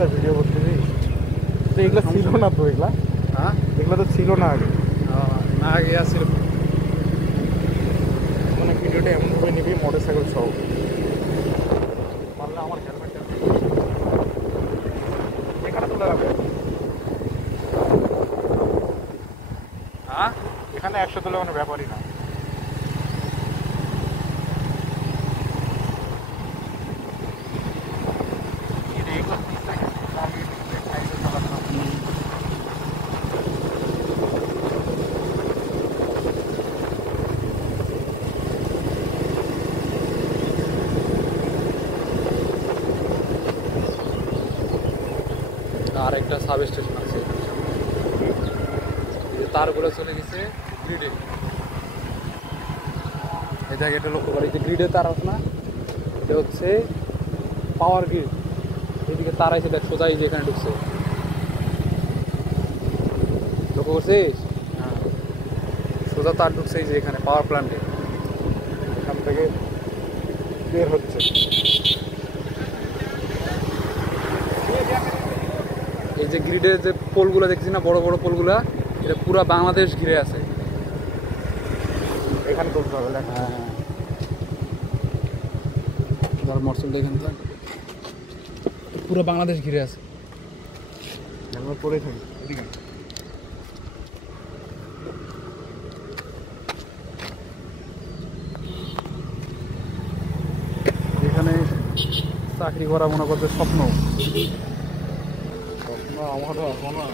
রাস্তা ভিডিও করতেছি তো এগুলো ছিল না তো এগুলা হ্যাঁ এগুলো তো ছিল না আগে না আগে আসছিল মানে ভিডিওটা এমনভাবে নিবি মোটর সাইকেল সহ পারলে আমার হেলমেটটা এখানে তুলে রাখবে হ্যাঁ এখানে 100 তুলে কোনো ব্যাপারই না আর একটা সাব স্টেশন আছে তারগুলো চলে গেছে গ্রিডে এই জায়গাটা লক্ষ্য করি যে গ্রিডে তার আছে না এটা হচ্ছে পাওয়ার গ্রিড এদিকে তার আছে দেখ সোজাই যে এখানে ঢুকছে লক্ষ্য করছিস হ্যাঁ সোজা তার ঢুকছে এই যে এখানে পাওয়ার প্ল্যান্টে এখান থেকে বের হচ্ছে এই যে গ্রিডের যে পোলগুলো দেখছি না বড় বড় পোলগুলা এটা পুরো বাংলাদেশ ঘিরে আছে এখানে তুলতে হবে দেখ হ্যাঁ হ্যাঁ মরসুলটা এখানে থাক পুরো বাংলাদেশ ঘিরে আছে হেলমেট পরেই থাকি এদিকে এখানে চাকরি করা মনে করতে স্বপ্ন আমারও এখনো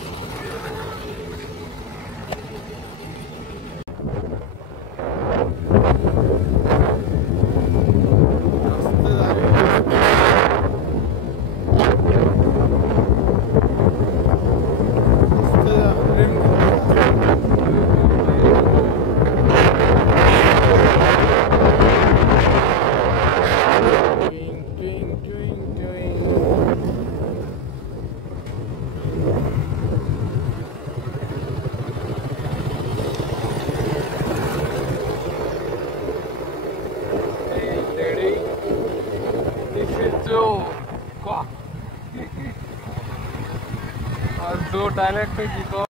जो डायलेक्ट की